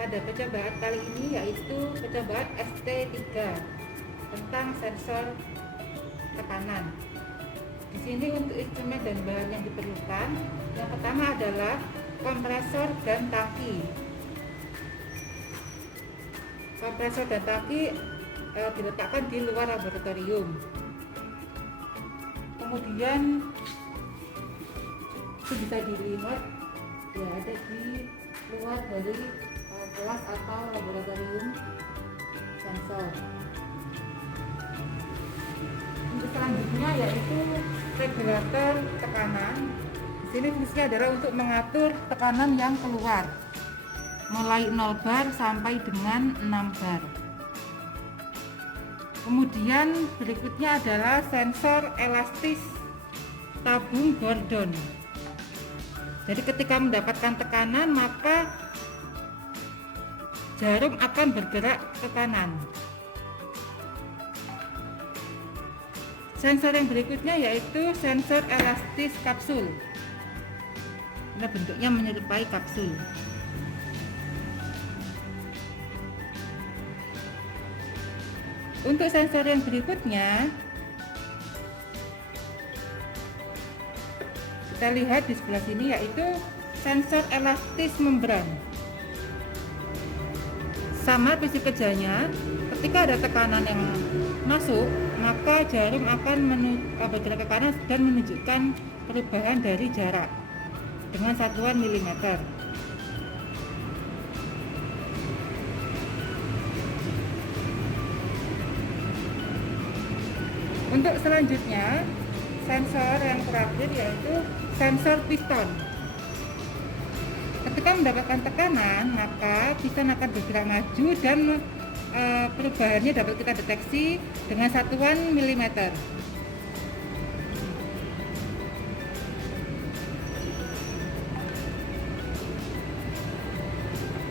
pada percobaan kali ini, yaitu percobaan ST3 tentang sensor tekanan. Di sini untuk instrumen dan bahan yang diperlukan, yang pertama adalah kompresor dan tangki. Kompresor dan tangki diletakkan di luar laboratorium. Kemudian itu bisa dilihat ya, ada di luar dari kelas atau laboratorium sensor. Untuk selanjutnya yaitu regulator tekanan. Di sini fungsinya adalah untuk mengatur tekanan yang keluar mulai 0 bar sampai dengan 6 bar. Kemudian berikutnya adalah sensor elastis tabung Gordon. Jadi ketika mendapatkan tekanan, maka jarum akan bergerak ke kanan. Sensor yang berikutnya yaitu sensor elastis kapsul. Ini bentuknya menyerupai kapsul. Untuk sensor yang berikutnya, kita lihat di sebelah sini, yaitu sensor elastis membran. Sama prinsip kerjanya, ketika ada tekanan yang masuk, maka jarum akan bergerak ke kanan dan menunjukkan perubahan dari jarak dengan satuan milimeter. Untuk selanjutnya, sensor yang terakhir yaitu sensor piston. Ketika mendapatkan tekanan, maka piston akan bergerak maju dan perubahannya dapat kita deteksi dengan satuan milimeter.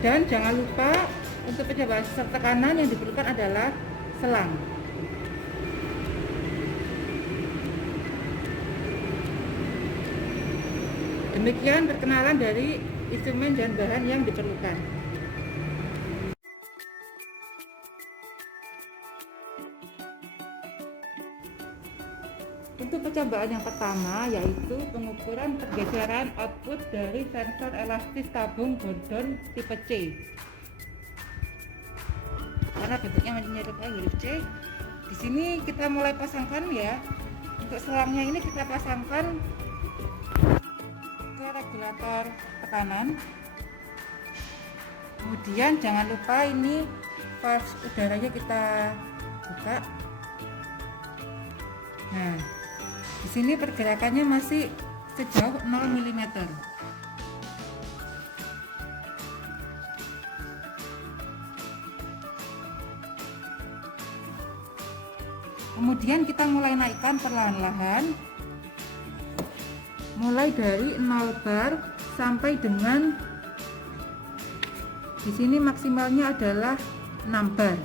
Dan jangan lupa untuk percobaan sensor tekanan yang diperlukan adalah selang. Demikian perkenalan dari instrumen dan bahan yang diperlukan. Untuk percobaan yang pertama yaitu pengukuran pergeseran output dari sensor elastis tabung Gordon tipe C. Karena bentuknya menyerupai huruf C. Di sini kita mulai pasangkan ya. Untuk selangnya ini kita pasangkan ke regulator tekanan. Kemudian jangan lupa ini valve udaranya kita buka. Nah, di sini pergerakannya masih sejauh 0 mm. Kemudian kita mulai naikkan perlahan-lahan, mulai dari 0 bar sampai dengan di sini maksimalnya adalah 6 bar.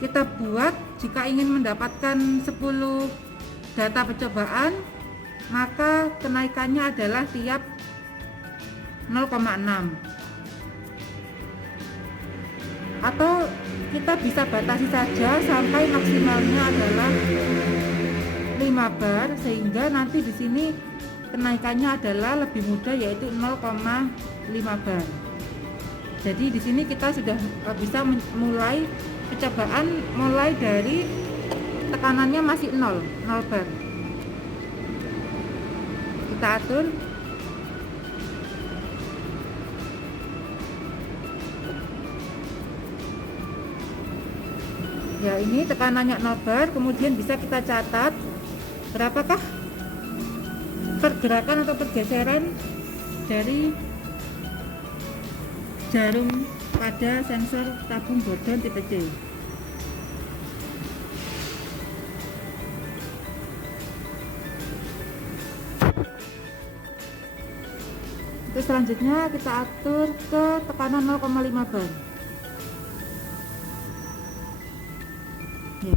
Kita buat jika ingin mendapatkan 10 data percobaan, maka kenaikannya adalah tiap 0,6. Atau kita bisa batasi saja sampai maksimalnya adalah 5 bar, sehingga nanti di sini kenaikannya adalah lebih mudah, yaitu 0,5 bar. Jadi di sini kita sudah bisa mulai percobaan mulai dari tekanannya masih 0 bar. Kita atur. Ya, ini tekanannya 0 bar, kemudian bisa kita catat berapakah pergerakan atau pergeseran dari jarum pada sensor tabung Gordon tipe C. Terus selanjutnya kita atur ke tekanan 0,5 bar. Ya.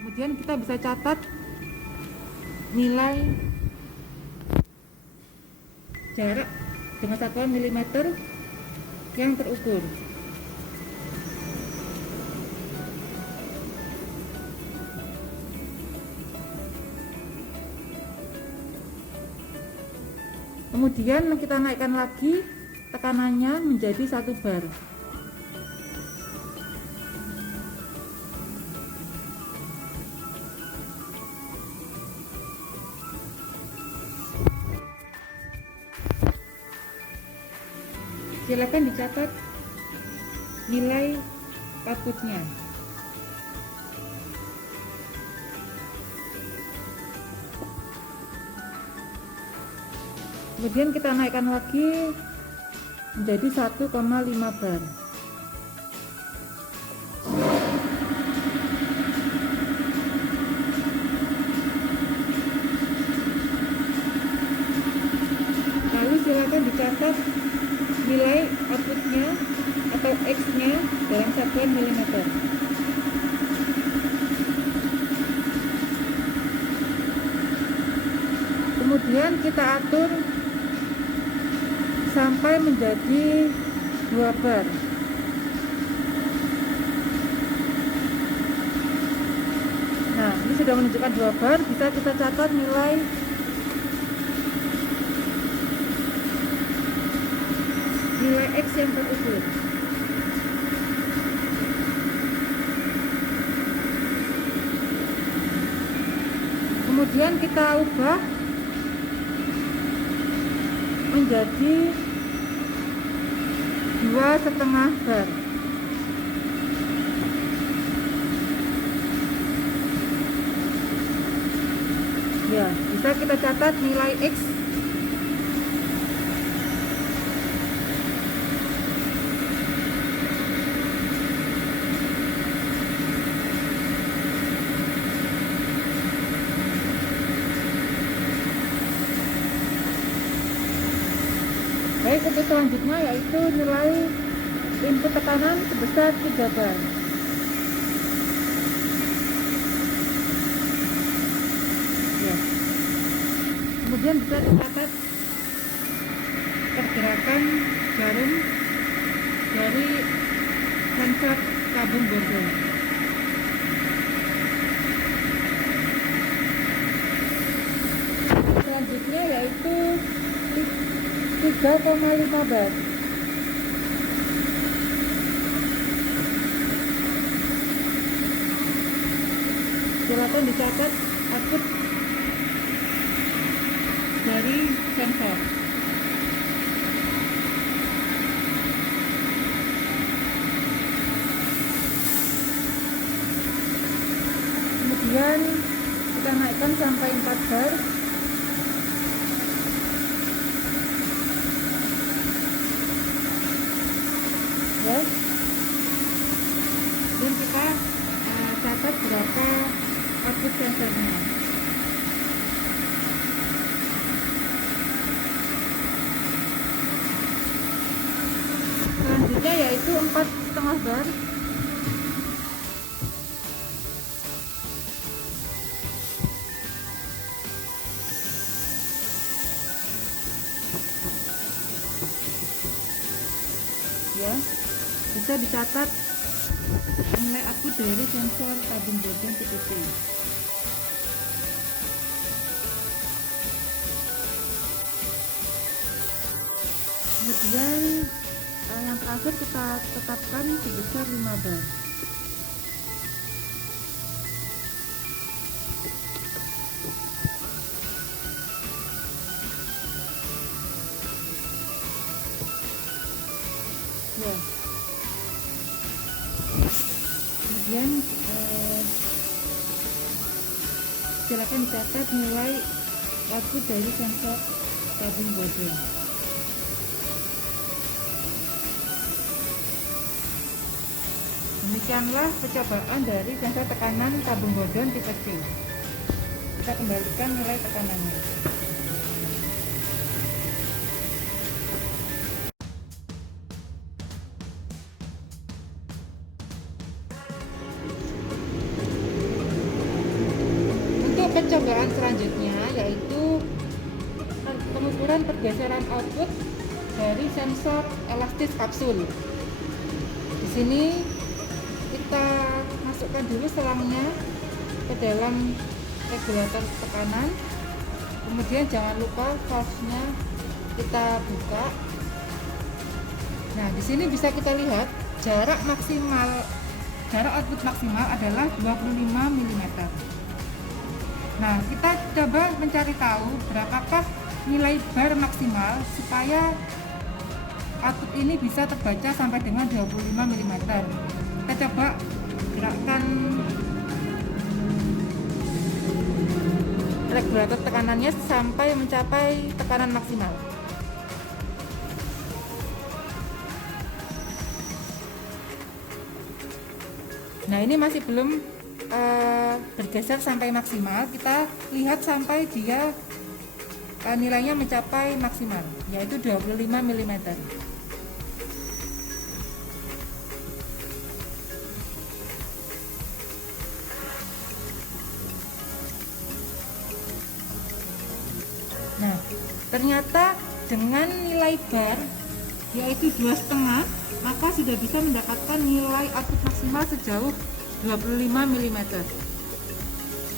Kemudian kita bisa catat nilai jarak dengan satuan milimeter yang terukur. Kemudian kita naikkan lagi tekanannya menjadi 1 bar. Silakan dicatat nilai outputnya. Kemudian kita naikkan lagi menjadi 1,5 bar. Lalu silakan dicatat nilai outputnya atau X-nya dalam satuan milimeter. Kemudian kita atur sampai menjadi 2 bar. Nah, ini sudah menunjukkan 2 bar, bisa kita catat nilai X yang terukur. Kemudian kita ubah menjadi 2,5 bar. Ya, bisa kita catat nilai X Baik, untuk selanjutnya yaitu nilai input tekanan sebesar 3 bar. Ya. Kemudian bisa dicatat pergerakan jarum dari sensor tabung bordon. Selanjutnya yaitu 3,5 bar. Silakan dicatat output dari sensor. Kemudian kita naikkan sampai 4 bar. Ya. Dan kita catat berapa output sensornya. Selanjutnya yaitu 4,5 bar. Ya, bisa dicatat nilai output dari sensor tabung bordon TTP. Kemudian yang terakhir kita tetapkan sebesar 5 bar. Ya. Kemudian silakan dicatat nilai output dari sensor tabung bordon. Demikianlah percobaan dari sensor tekanan tabung bordon tipe C. Kita kembalikan nilai tekanannya. Percobaan selanjutnya yaitu pengukuran pergeseran output dari sensor elastis kapsul. Di sini kita masukkan dulu selangnya ke dalam regulator tekanan. Kemudian jangan lupa valve-nya kita buka. Nah, di sini bisa kita lihat jarak output maksimal adalah 25 mm. Nah, kita coba mencari tahu berapakah nilai bar maksimal supaya output ini bisa terbaca sampai dengan 25 mm. Kita coba gerakkan regulator tekanannya sampai mencapai tekanan maksimal. Nah, ini masih belum bergeser sampai maksimal. Kita lihat sampai dia nilainya mencapai maksimal, yaitu 25 mm. Nah, ternyata dengan nilai bar yaitu 2,5, maka sudah bisa mendapatkan nilai output maksimal sejauh 25 mm.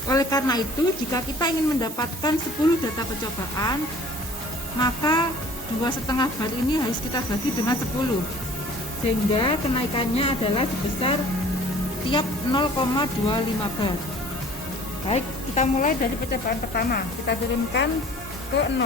Oleh karena itu, jika kita ingin mendapatkan 10 data percobaan, maka 2,5 bar ini harus kita bagi dengan 10, sehingga kenaikannya adalah sebesar tiap 0,25 bar. Baik, kita mulai dari percobaan pertama. Kita turunkan ke 0.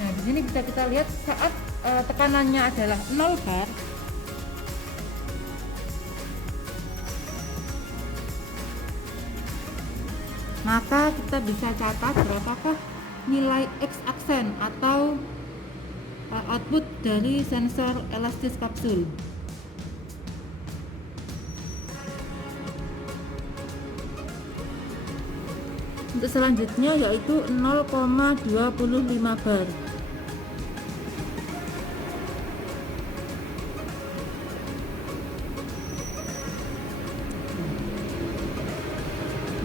Nah, di sini bisa kita lihat saat tekanannya adalah 0 bar, maka kita bisa catat berapakah nilai X aksen atau output dari sensor elastis kapsul. Untuk selanjutnya yaitu 0,25 bar.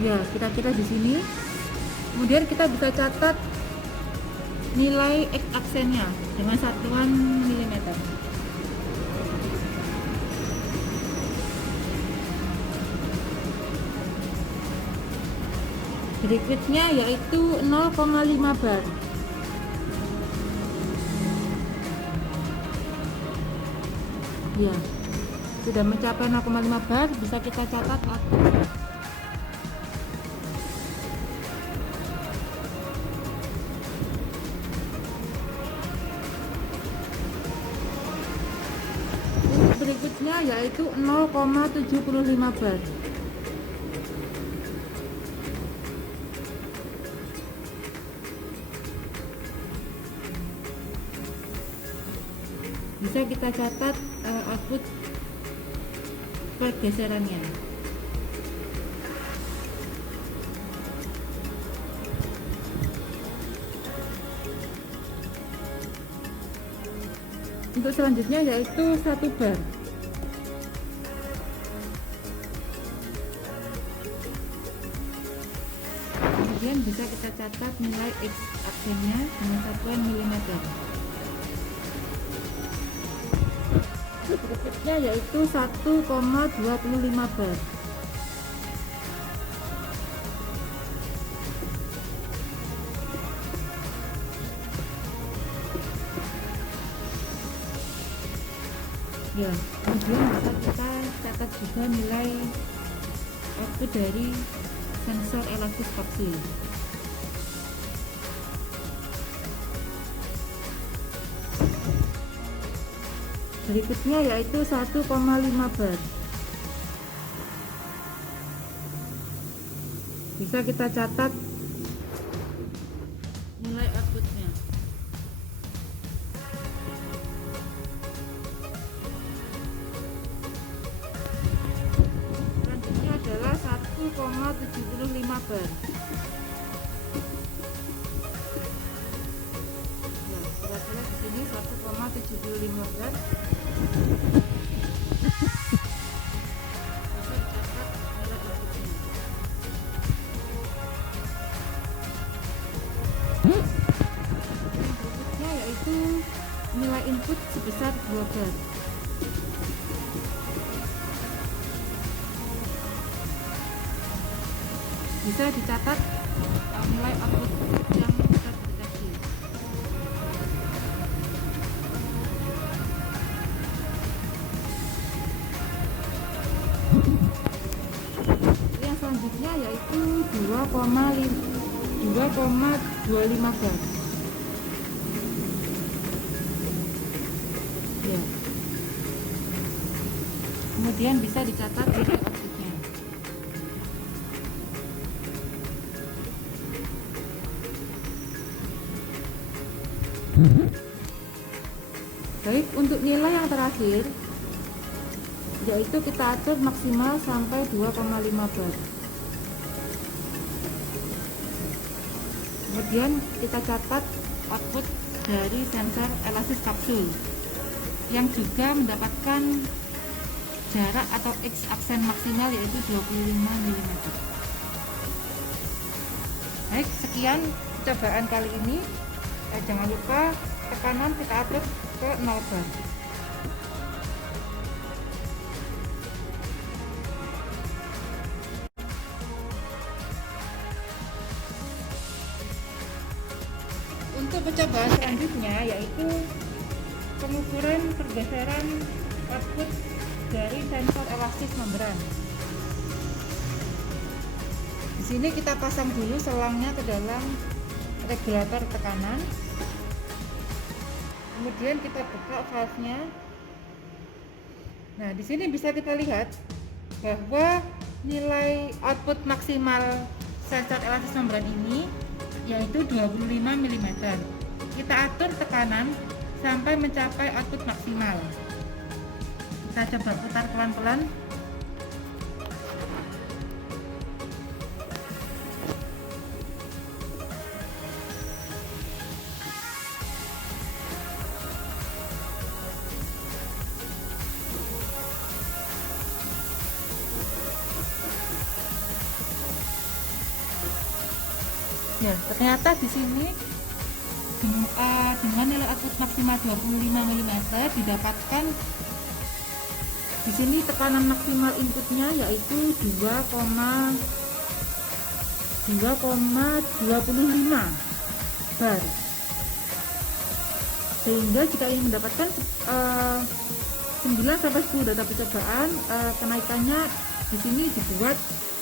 Ya, kira-kira di sini. Kemudian kita bisa catat nilai X aksennya dengan satuan milimeter. Berikutnya yaitu 0,5 bar. Ya, sudah mencapai 0,5 bar, bisa kita catat outputnya. Berikutnya yaitu 0,75 bar. Bisa kita catat output pergeserannya. Untuk selanjutnya yaitu 1 bar. Kemudian bisa kita catat nilai X aksennya dengan satuan milimeter. Berikutnya yaitu 1,25 bar. Ya, kemudian bisa kita catat juga nilai output dari sensor elastis kapsul. Berikutnya yaitu 1,5 bar. Bisa kita catat nilai outputnya. Selanjutnya adalah 1,75 bar. Ya, kira-kira di sini 1,75 bar. sebesar 2 bar. Bisa dicatat nilai output yang terdeteksi. Yang selanjutnya yaitu 2,25 bar. Ya. Kemudian bisa dicatat nilai outputnya. Baik, untuk nilai yang terakhir yaitu kita atur maksimal sampai 2,5 bar. Kemudian kita catat output dari sensor elastis kapsul yang juga mendapatkan jarak atau X aksen maksimal yaitu 25 mm. Baik, sekian cobaan kali ini. Jangan lupa tekanan kita atur ke 0 bar. Untuk percobaan selanjutnya yaitu pengukuran pergeseran output dari sensor elastis membran. Di sini kita pasang dulu selangnya ke dalam regulator tekanan. Kemudian kita buka valve-nya. Nah, di sini bisa kita lihat bahwa nilai output maksimal sensor elastis membran ini yaitu 25 mm. Kita atur tekanan sampai mencapai output maksimal. Kita coba putar pelan-pelan. Ya, ternyata di sini dengan nilai output maksimal 25 mm didapatkan di sini tekanan maksimal inputnya yaitu 2,25 bar. Sehingga jika ingin mendapatkan 9 sampai 10 data percobaan, kenaikannya di sini dibuat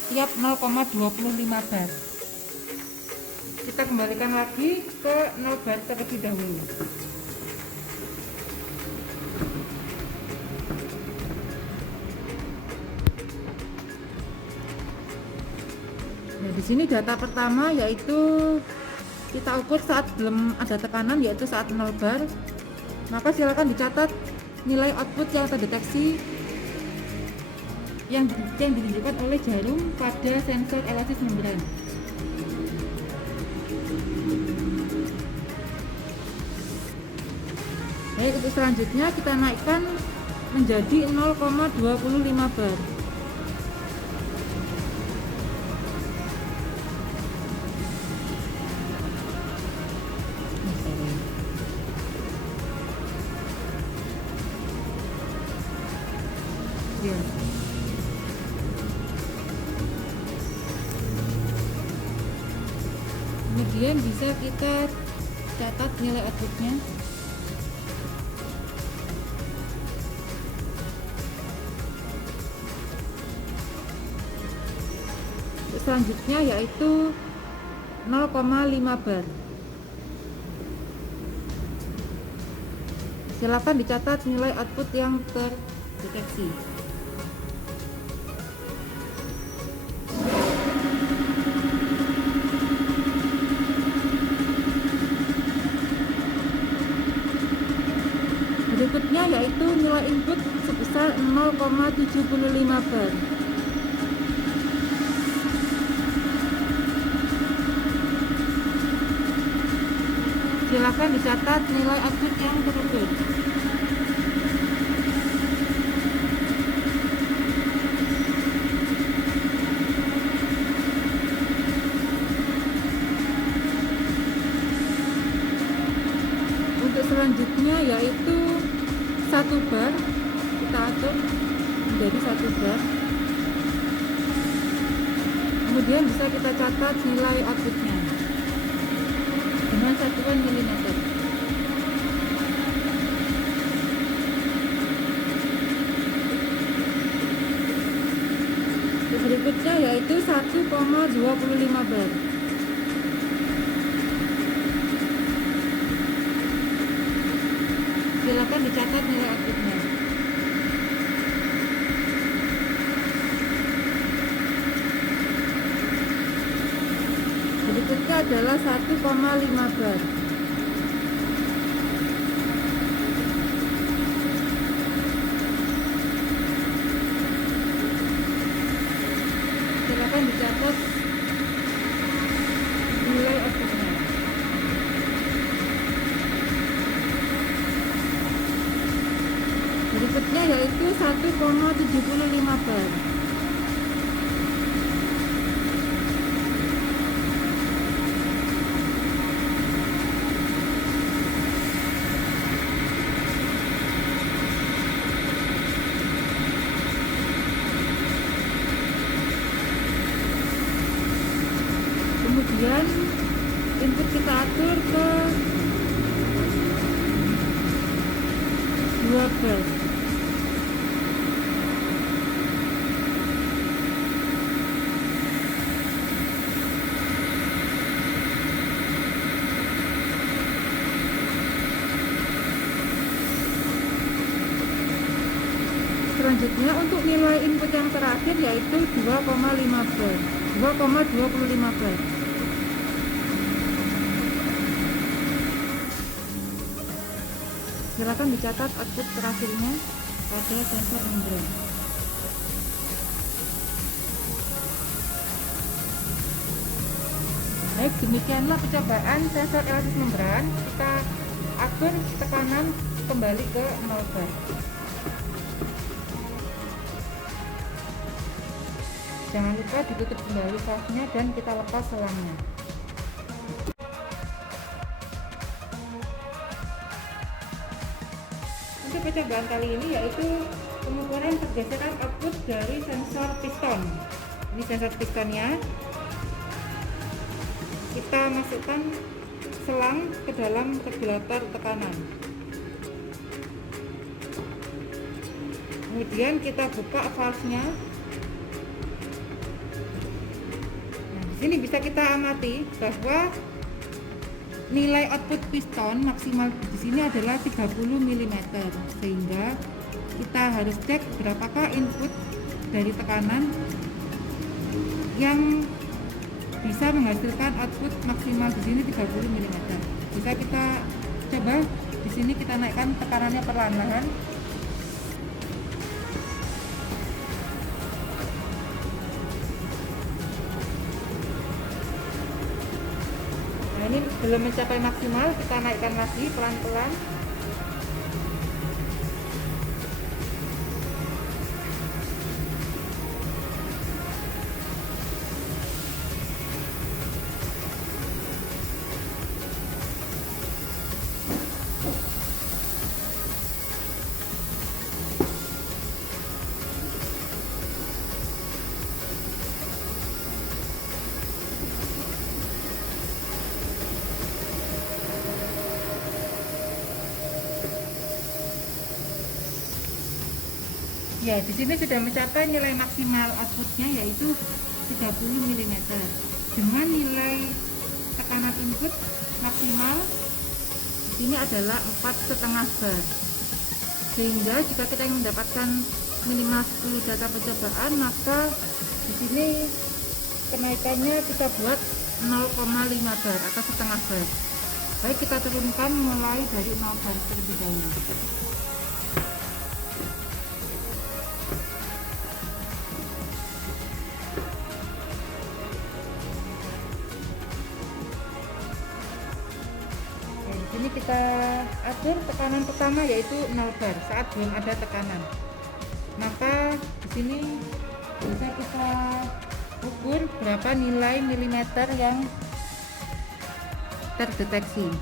tiap 0,25 bar. Kita kembalikan lagi ke 0 bar terlebih dahulu. Nah, di sini data pertama yaitu kita ukur saat belum ada tekanan yaitu saat 0 bar. Maka silakan dicatat nilai output yang terdeteksi yang ditunjukkan oleh jarum pada sensor elastis membran. Baik, untuk selanjutnya kita naikkan menjadi 0,25 bar. Ya. Kemudian bisa kita catat nilai outputnya. Selanjutnya yaitu 0,5 bar. Silakan dicatat nilai output yang terdeteksi. Berikutnya yaitu nilai input sebesar 0,75 bar. Silakan dicatat nilai output yang terukir. Untuk selanjutnya yaitu bar, kita atur menjadi 1 bar. Kemudian bisa kita catat nilai outputnya dengan satuan milimeter. Berikutnya yaitu 1,25 bar. Silakan dicatat nilai outputnya. Berikutnya adalah 1,5 bar. Silakan dicatat nilai outputnya. Berikutnya yaitu 1,75 bar. Kemudian input kita atur ke 2 bar. Selanjutnya untuk nilai input yang terakhir yaitu 2,5 bar, 2,25 bar. Silakan dicatat output terakhirnya pada sensor membran. Baik, demikianlah percobaan sensor elastis membran. Kita atur tekanan kembali ke 0 bar. Jangan lupa ditutup kembali valve-nya dan kita lepas selangnya. Untuk percobaan kali ini yaitu pengukuran pergeseran output dari sensor piston. Ini sensor pistonnya. Kita masukkan selang ke dalam regulator tekanan. Kemudian kita buka valve-nya. Ini bisa kita amati bahwa nilai output piston maksimal di sini adalah 30 mm, sehingga kita harus cek berapakah input dari tekanan yang bisa menghasilkan output maksimal di sini 30 mm. Bisa kita coba di sini kita naikkan tekanannya perlahan-lahan. Ini belum mencapai maksimal, kita naikkan lagi pelan-pelan. Ya, di sini sudah mencapai nilai maksimal outputnya yaitu 30 mm dengan nilai tekanan input maksimal di sini adalah 4,5 bar. Sehingga jika kita ingin mendapatkan minimal 10 data percobaan, maka di sini kenaikannya kita buat 0,5 bar atau setengah bar. Baik, kita turunkan mulai dari 0 bar terlebih dahulu. Ini kita atur tekanan pertama yaitu 0 bar saat belum ada tekanan. Maka di sini bisa kita ukur berapa nilai milimeter yang terdeteksi.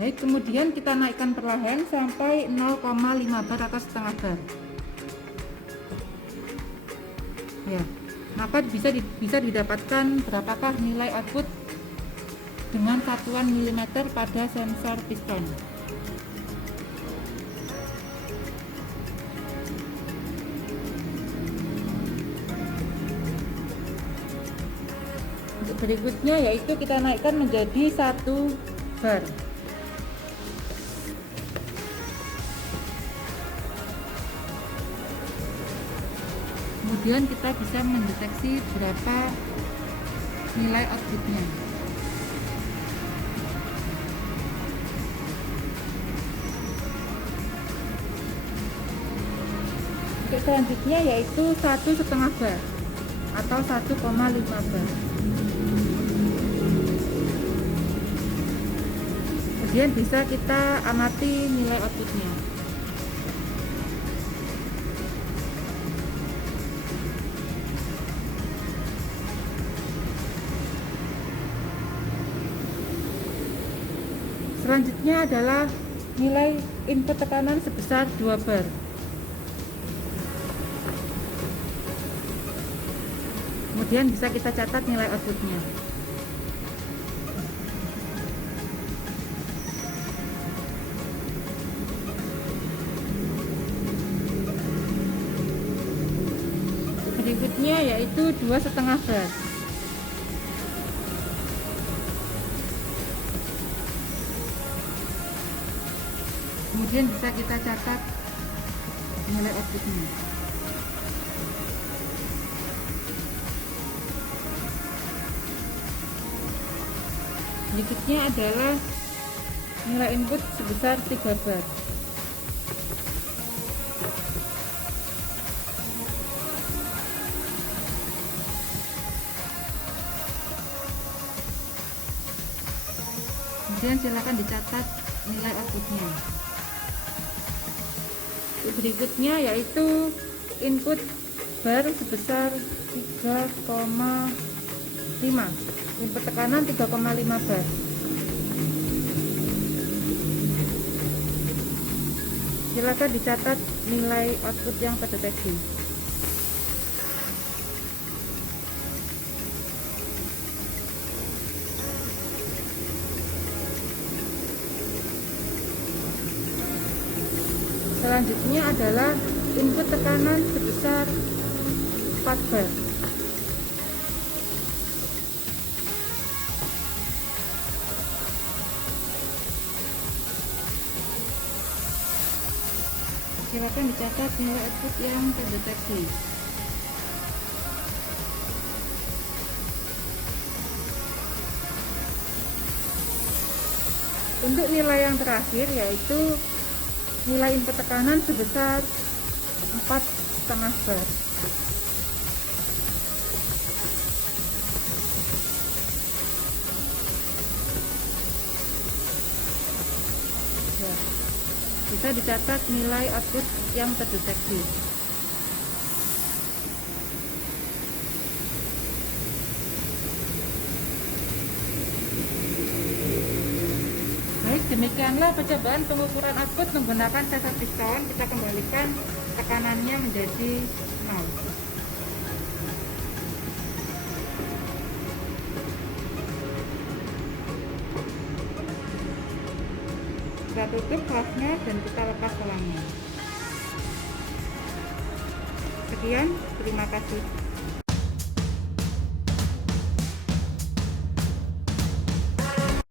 Baik, kemudian kita naikkan perlahan sampai 0,5 bar atau setengah bar. Ya, maka bisa didapatkan berapakah nilai output dengan satuan milimeter pada sensor piston. Untuk berikutnya yaitu kita naikkan menjadi 1 bar. Kemudian kita bisa mendeteksi berapa nilai outputnya. Untuk selanjutnya yaitu 1,5 bar atau 1,5 bar. Kemudian bisa kita amati nilai outputnya. Selanjutnya adalah nilai input tekanan sebesar 2 bar. Kemudian bisa kita catat nilai outputnya. Berikutnya yaitu 2,5 bar. Kemudian bisa kita catat nilai outputnya. Berikutnya adalah nilai input sebesar 3 bar. Kemudian silakan dicatat nilai outputnya. Berikutnya yaitu input bar sebesar 3,5, input tekanan 3,5 bar. Silakan dicatat nilai output yang terdeteksi. Selanjutnya adalah input tekanan sebesar 4 bar. Silakan dicatat nilai output yang terdeteksi. Untuk nilai yang terakhir yaitu nilai input tekanan sebesar 4,5 bar. Ya, bisa dicatat nilai output yang terdeteksi. Baik, demikianlah percobaan pengukuran output menggunakan sensor piston. Kita kembalikan tekanannya menjadi 0. Kita tutup kelasnya dan kita lepas selangnya. Sekian, terima kasih.